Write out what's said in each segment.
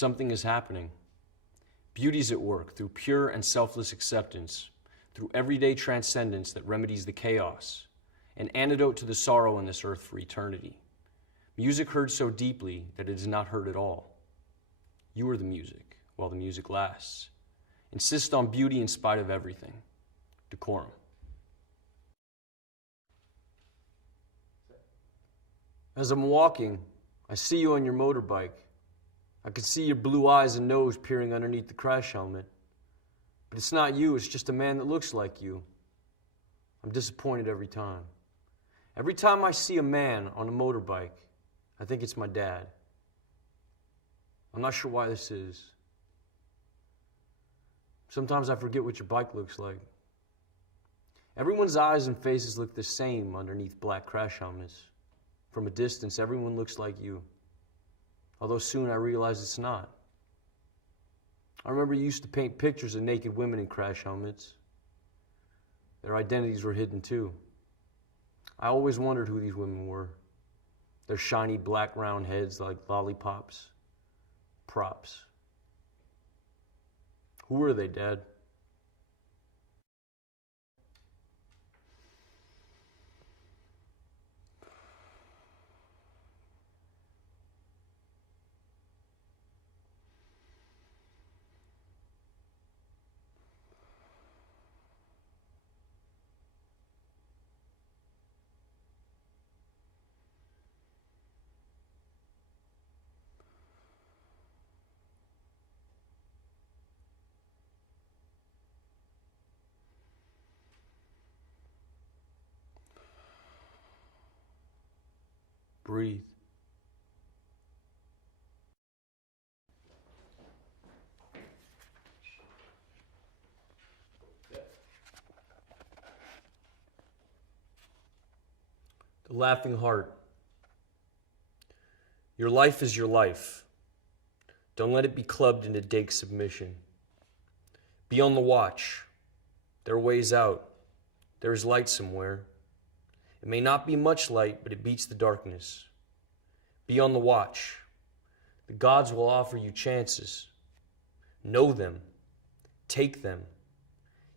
Something is happening. Beauty's at work through pure and selfless acceptance, through everyday transcendence that remedies the chaos, an antidote to the sorrow on this earth for eternity. Music heard so deeply that it is not heard at all. You are the music, while the music lasts. Insist on beauty in spite of everything. Decorum. As I'm walking, I see you on your motorbike. I can see your blue eyes and nose peering underneath the crash helmet. But it's not you, it's just a man that looks like you. I'm disappointed every time. Every time I see a man on a motorbike, I think it's my dad. I'm not sure why this is. Sometimes I forget what your bike looks like. Everyone's eyes and faces look the same underneath black crash helmets. From a distance, everyone looks like you. Although soon I realized it's not. I remember you used to paint pictures of naked women in crash helmets. Their identities were hidden too. I always wondered who these women were. Their shiny black round heads like lollipops. Props. Who were they, Dad? Breathe. The Laughing Heart. Your life is your life. Don't let it be clubbed into dake submission. Be on the watch. There are ways out. There is light somewhere. It may not be much light, but it beats the darkness. Be on the watch. The gods will offer you chances. Know them. Take them.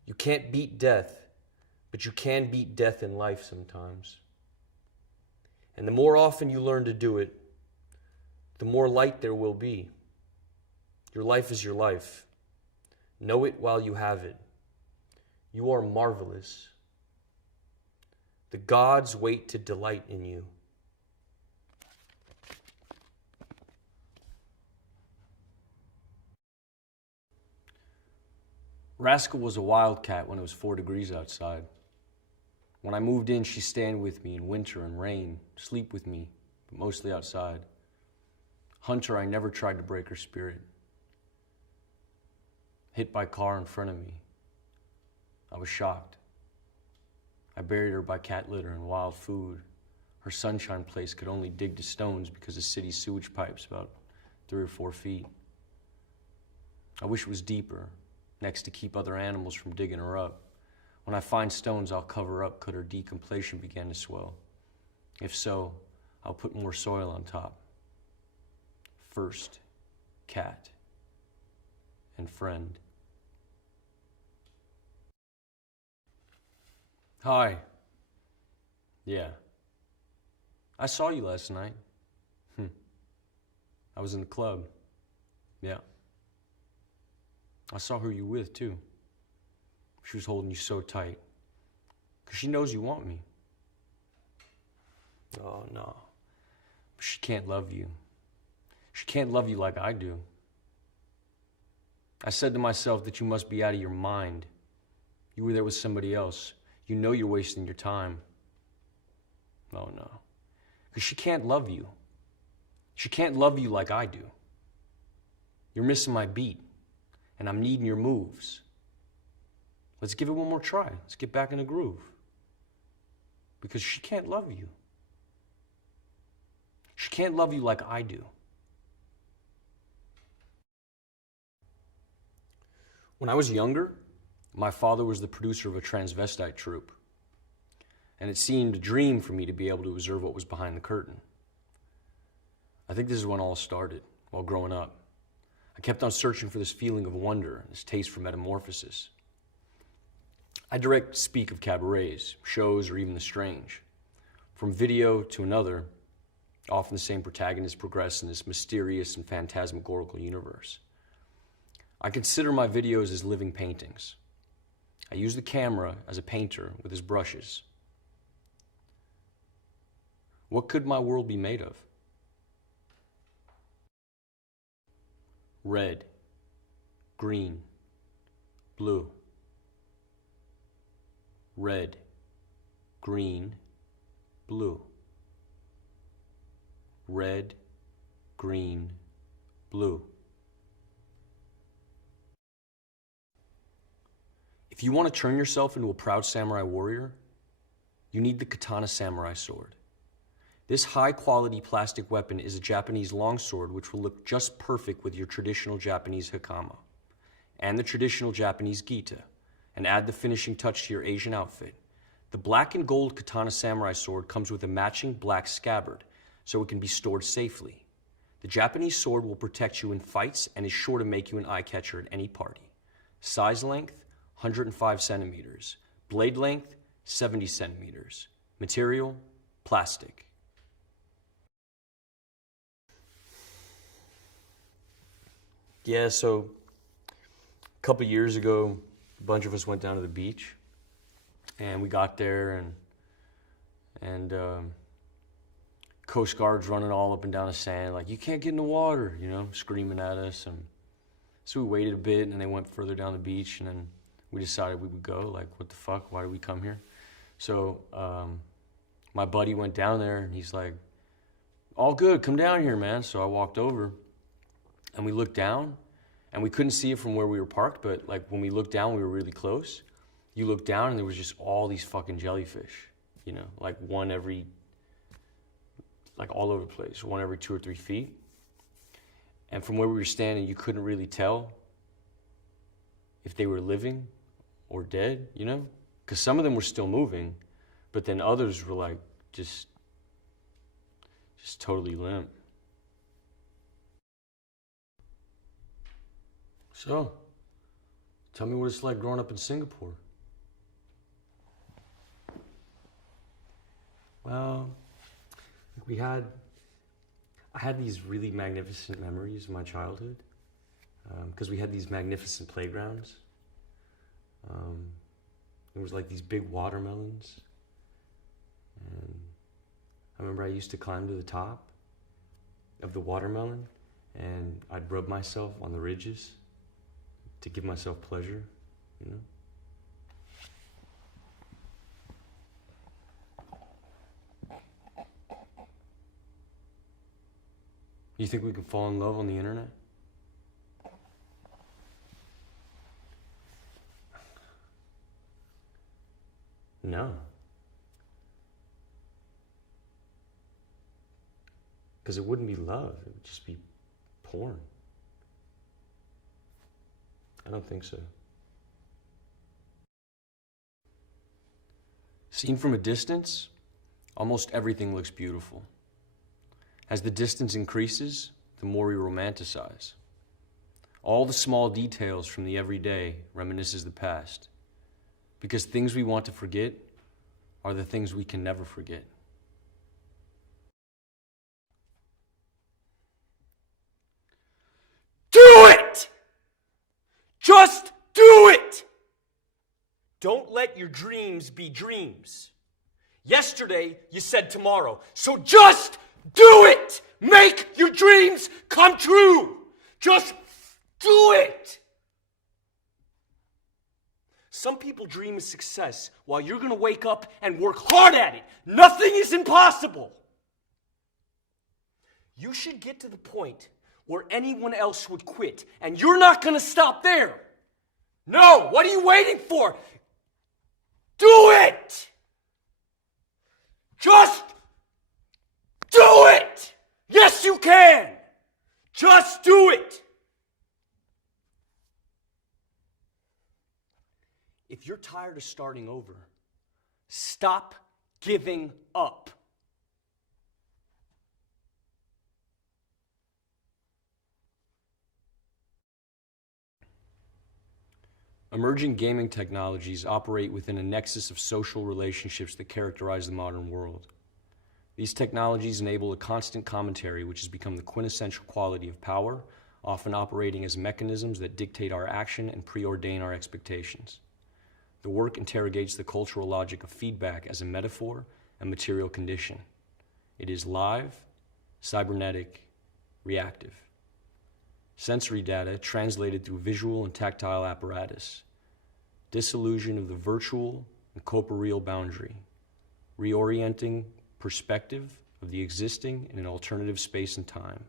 You can't beat death, but you can beat death in life sometimes. And the more often you learn to do it, the more light there will be. Your life is your life. Know it while you have it. You are marvelous. The gods wait to delight in you. Rascal was a wildcat when it was 4 degrees outside. When I moved in, she stayed with me in winter and rain, sleep with me, but mostly outside. Hunter, I never tried to break her spirit. Hit by car in front of me. I was shocked. I buried her by cat litter and wild food. Her sunshine place could only dig to stones because the city's sewage pipe's about 3 or 4 feet. I wish it was deeper, next to keep other animals from digging her up. When I find stones, I'll cover up could her decompletion begin to swell. If so, I'll put more soil on top. First, cat and friend. Hi. Yeah. I saw you last night. I was in the club. Yeah. I saw who you with, too. She was holding you so tight. 'Cause she knows you want me. Oh, no. But she can't love you. She can't love you like I do. I said to myself that you must be out of your mind. You were there with somebody else. You know you're wasting your time. Oh, no. Because she can't love you. She can't love you like I do. You're missing my beat, and I'm needing your moves. Let's give it one more try. Let's get back in the groove. Because she can't love you. She can't love you like I do. When I was younger, my father was the producer of a transvestite troupe, and it seemed a dream for me to be able to observe what was behind the curtain. I think this is when all started, while growing up. I kept on searching for this feeling of wonder, this taste for metamorphosis. I direct speak of cabarets, shows, or even the strange. From video to another, often the same protagonists progress in this mysterious and phantasmagorical universe. I consider my videos as living paintings. I use the camera as a painter with his brushes. What could my world be made of? Red, green, blue. Red, green, blue. Red, green, blue. If you want to turn yourself into a proud samurai warrior, you need the katana samurai sword. This high-quality plastic weapon is a Japanese longsword which will look just perfect with your traditional Japanese hakama and the traditional Japanese gita, and add the finishing touch to your Asian outfit. The black and gold katana samurai sword comes with a matching black scabbard, so it can be stored safely. The Japanese sword will protect you in fights and is sure to make you an eye-catcher at any party. Size length, 105 centimeters. Blade length, 70 centimeters. Material, plastic. Yeah, so a couple years ago, a bunch of us went down to the beach, and we got there, and Coast Guard's running all up and down the sand, like, you can't get in the water, you know, screaming at us. And so we waited a bit, and they went further down the beach, and then we decided we would go. Like, what the fuck? Why did we come here? So my buddy went down there, and he's like, all good, come down here, man. So I walked over, and we looked down, and we couldn't see it from where we were parked, but like when we looked down, we were really close. You looked down, and there was just all these fucking jellyfish, you know, like one every, like all over the place, one every 2 or 3 feet. And from where we were standing, you couldn't really tell if they were living or dead, you know? Because some of them were still moving, but then others were like just totally limp. So, tell me what it's like growing up in Singapore. Well, I had these really magnificent memories of my childhood, because we had these magnificent playgrounds. There was like these big watermelons, and I remember I used to climb to the top of the watermelon, and I'd rub myself on the ridges to give myself pleasure, you know? You think we can fall in love on the internet? No. Because it wouldn't be love, it would just be porn. I don't think so. Seen from a distance, almost everything looks beautiful. As the distance increases, the more we romanticize. All the small details from the everyday reminisces the past, because things we want to forget are the things we can never forget. Do it! Just do it! Don't let your dreams be dreams. Yesterday, you said tomorrow, so just do it! Make your dreams come true! Just do it! Some people dream of success while you're gonna wake up and work hard at it. Nothing is impossible. You should get to the point where anyone else would quit, and you're not gonna stop there. No, what are you waiting for? Do it! Just do it! Yes, you can! Just do it! If you're tired of starting over, stop giving up. Emerging gaming technologies operate within a nexus of social relationships that characterize the modern world. These technologies enable a constant commentary which has become the quintessential quality of power, often operating as mechanisms that dictate our action and preordain our expectations. The work interrogates the cultural logic of feedback as a metaphor and material condition. It is live, cybernetic, reactive. Sensory data translated through visual and tactile apparatus. Disillusion of the virtual and corporeal boundary. Reorienting perspective of the existing in an alternative space and time.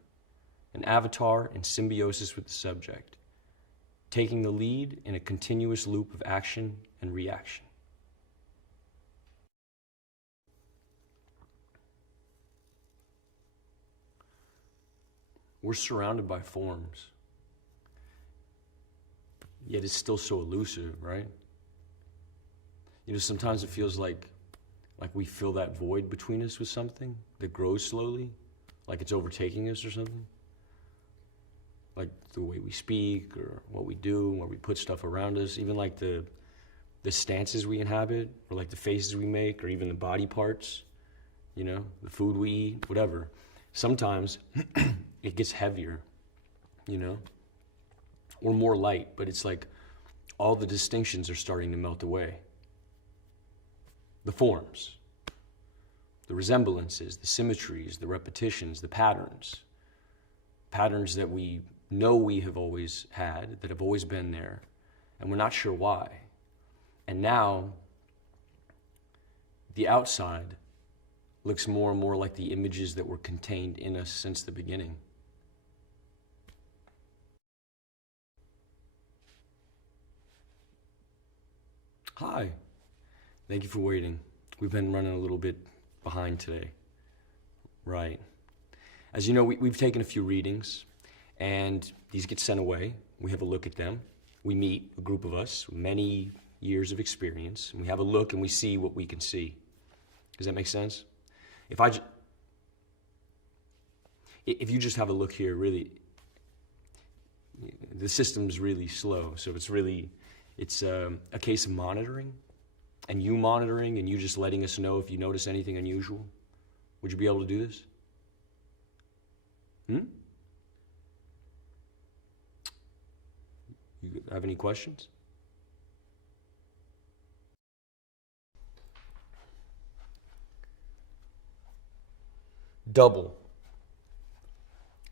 An avatar in symbiosis with the subject. Taking the lead in a continuous loop of action and reaction. We're surrounded by forms, yet it's still so elusive, right? You know, sometimes it feels like we fill that void between us with something that grows slowly, like it's overtaking us or something. Like the way we speak or what we do, where we put stuff around us, even like the stances we inhabit, or like the faces we make, or even the body parts, you know, the food we eat, whatever. Sometimes it gets heavier, you know, or more light, but it's like all the distinctions are starting to melt away. The forms, the resemblances, the symmetries, the repetitions, the patterns that we know we have always had, that have always been there, and we're not sure why. And now, the outside looks more and more like the images that were contained in us since the beginning. Hi, thank you for waiting. We've been running a little bit behind today. Right. As you know, we've taken a few readings, and these get sent away. We have a look at them. We meet a group of us with many years of experience, and we have a look and we see what we can see. Does that make sense? If you just have a look here, really, the system's really slow. So it's a case of monitoring, and you monitoring, and you just letting us know if you notice anything unusual. Would you be able to do this? You have any questions?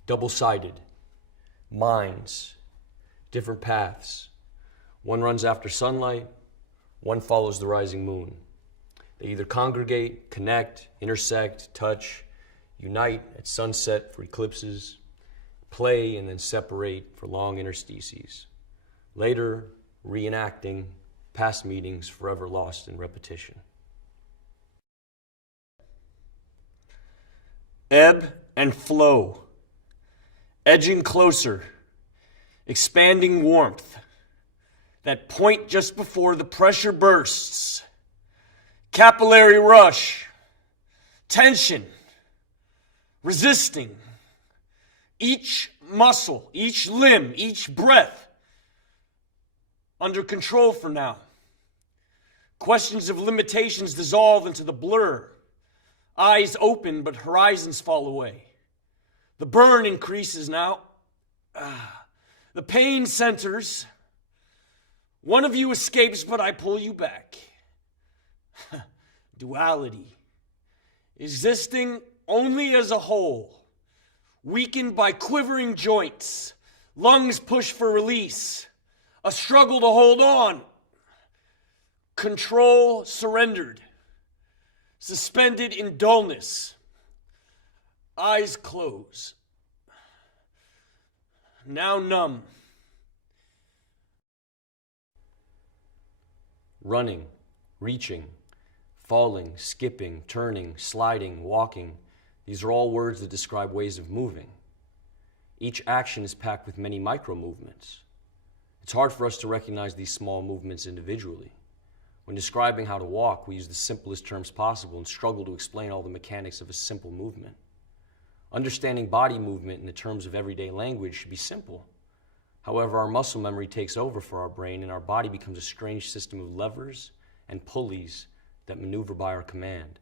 Double-sided, minds, different paths. One runs after sunlight, one follows the rising moon. They either congregate, connect, intersect, touch, unite at sunset for eclipses, play and then separate for long interstices. Later, reenacting past meetings forever lost in repetition. Ebb and flow, edging closer, expanding warmth, that point just before the pressure bursts, capillary rush, tension, resisting, each muscle, each limb, each breath under control for now. Questions of limitations dissolve into the blur. Eyes open, but horizons fall away. The burn increases now. The pain centers. One of you escapes, but I pull you back. Duality. Existing only as a whole. Weakened by quivering joints. Lungs push for release. A struggle to hold on. Control surrendered. Suspended in dullness. Eyes close. Now numb. Running, reaching, falling, skipping, turning, sliding, walking. These are all words that describe ways of moving. Each action is packed with many micro movements. It's hard for us to recognize these small movements individually. When describing how to walk, we use the simplest terms possible and struggle to explain all the mechanics of a simple movement. Understanding body movement in the terms of everyday language should be simple. However, our muscle memory takes over for our brain and our body becomes a strange system of levers and pulleys that maneuver by our command.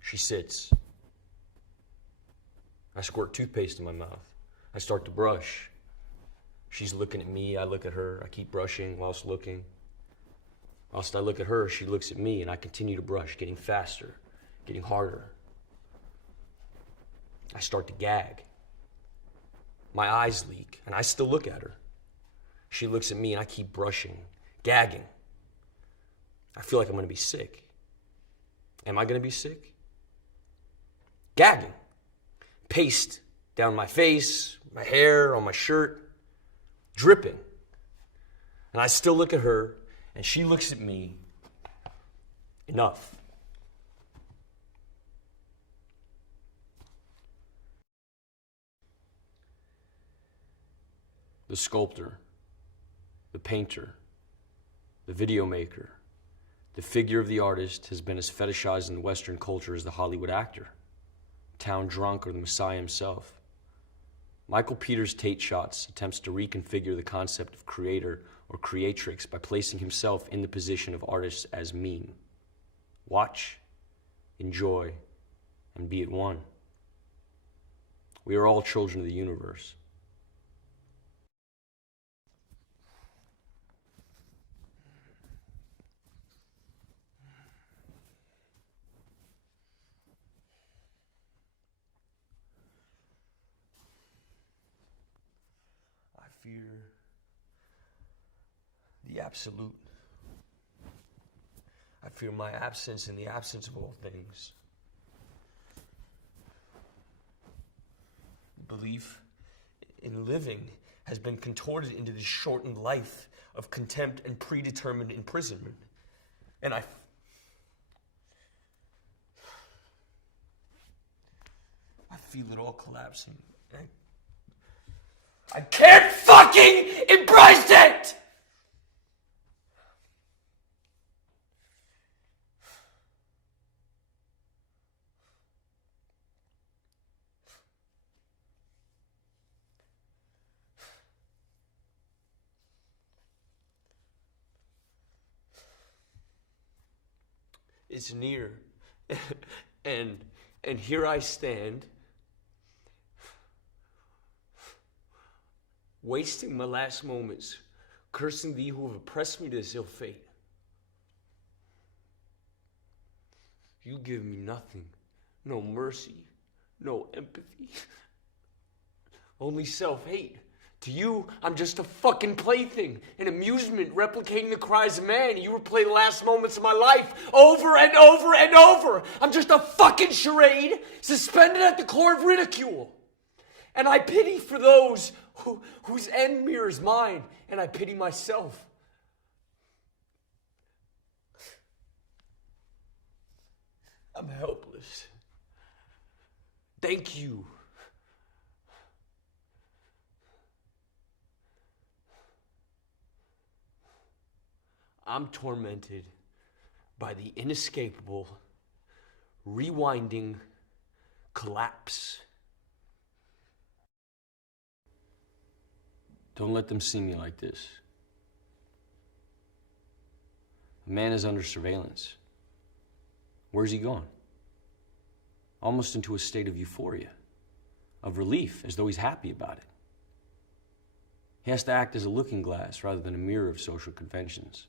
She sits. I squirt toothpaste in my mouth. I start to brush. She's looking at me, I look at her. I keep brushing whilst looking. Whilst I look at her, she looks at me, and I continue to brush, getting faster, getting harder. I start to gag. My eyes leak, and I still look at her. She looks at me, and I keep brushing, gagging. I feel like I'm going to be sick. Am I going to be sick? Gagging. Paste down my face, my hair, on my shirt, dripping. And I still look at her, and she looks at me. Enough. The sculptor, the painter, the video maker, the figure of the artist has been as fetishized in Western culture as the Hollywood actor, town drunk, or the Messiah himself. Michael Peters' Tate Shots attempts to reconfigure the concept of creator or creatrix by placing himself in the position of artist as meme. Watch, enjoy, and be at one. We are all children of the universe. I fear the absolute. I fear my absence in the absence of all things. Belief in living has been contorted into this shortened life of contempt and predetermined imprisonment. And I feel it all collapsing. I can't fucking embrace it! It's near, and here I stand, wasting my last moments, cursing thee who have oppressed me to this ill fate. You give me nothing, no mercy, no empathy, only self-hate. To you, I'm just a fucking plaything, an amusement replicating the cries of man. You replay the last moments of my life over and over and over. I'm just a fucking charade suspended at the core of ridicule. And I pity for those whose end mirrors mine, and I pity myself. I'm helpless. Thank you. I'm tormented by the inescapable, rewinding collapse. Don't let them see me like this. A man is under surveillance. Where's he gone? Almost into a state of euphoria, of relief, as though he's happy about it. He has to act as a looking glass rather than a mirror of social conventions.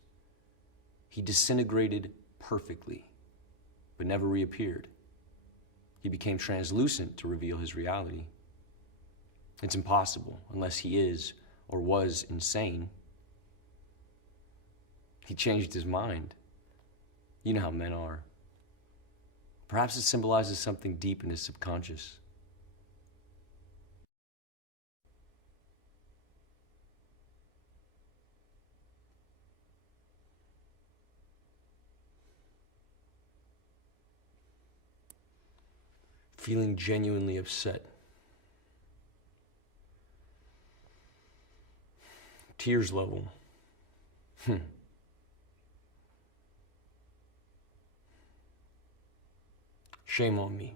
He disintegrated perfectly, but never reappeared. He became translucent to reveal his reality. It's impossible unless he is or was insane. He changed his mind. You know how men are. Perhaps it symbolizes something deep in his subconscious. Feeling genuinely upset. Tears level. Shame on me.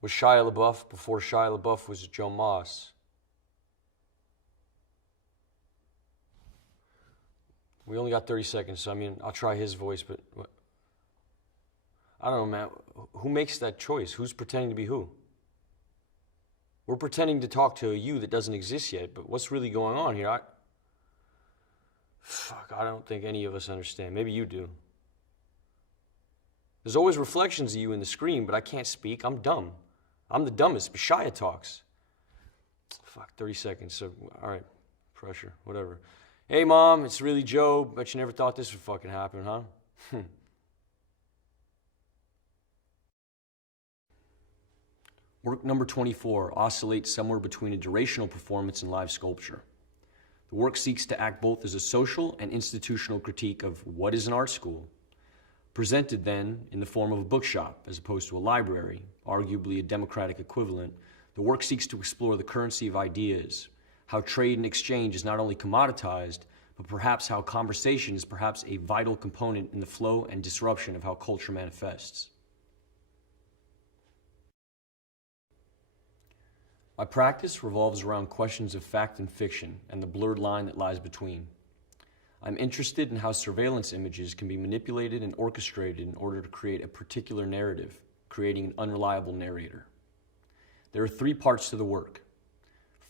was Shia LeBeouf before Shia LeBeouf was Joe Moss. We only got 30 seconds, so I mean, I'll try his voice, but I don't know, man. Who makes that choice? Who's pretending to be who? We're pretending to talk to a you that doesn't exist yet, but what's really going on here? I don't think any of us understand. Maybe you do. There's always reflections of you in the screen, but I can't speak. I'm dumb. I'm the dumbest, but Shia talks. 30 seconds, so all right, pressure, whatever. Hey, Mom, it's really Joe. Bet you never thought this would fucking happen, huh? Work number 24 oscillates somewhere between a durational performance and live sculpture. The work seeks to act both as a social and institutional critique of what is an art school, presented then in the form of a bookshop as opposed to a library, arguably a democratic equivalent. The work seeks to explore the currency of ideas, how trade and exchange is not only commoditized, but perhaps how conversation is perhaps a vital component in the flow and disruption of how culture manifests. My practice revolves around questions of fact and fiction and the blurred line that lies between. I'm interested in how surveillance images can be manipulated and orchestrated in order to create a particular narrative, creating an unreliable narrator. There are 3 parts to the work: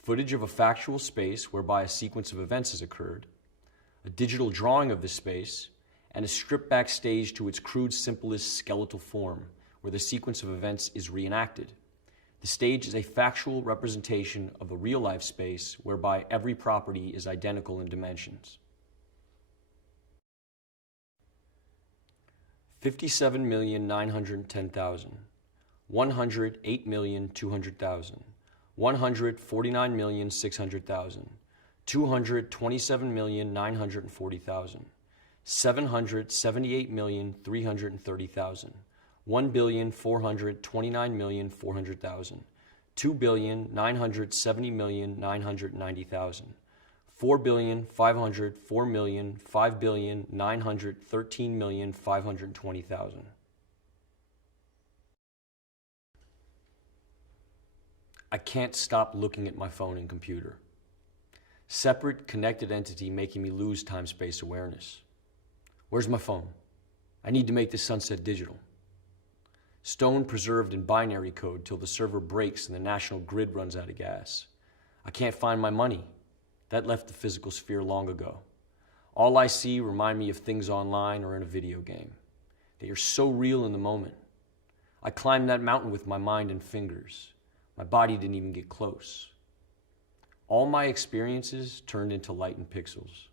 footage of a factual space whereby a sequence of events has occurred, a digital drawing of the space, and a strip back stage to its crude, simplest skeletal form, where the sequence of events is reenacted. The stage is a factual representation of a real-life space whereby every property is identical in dimensions. 57,910,000, 108,200,000, 149,600,000, 227,940,000, 778,330,000, 1,429,400,000, 2,970,990,000, 4,504,000,5,913,520,000. I can't stop looking at my phone and computer. Separate, connected entity making me lose time-space awareness. Where's my phone? I need to make this sunset digital. Stone preserved in binary code till the server breaks and the national grid runs out of gas. I can't find my money. That left the physical sphere long ago. All I see remind me of things online or in a video game. They are so real in the moment. I climbed that mountain with my mind and fingers. My body didn't even get close. All my experiences turned into light and pixels.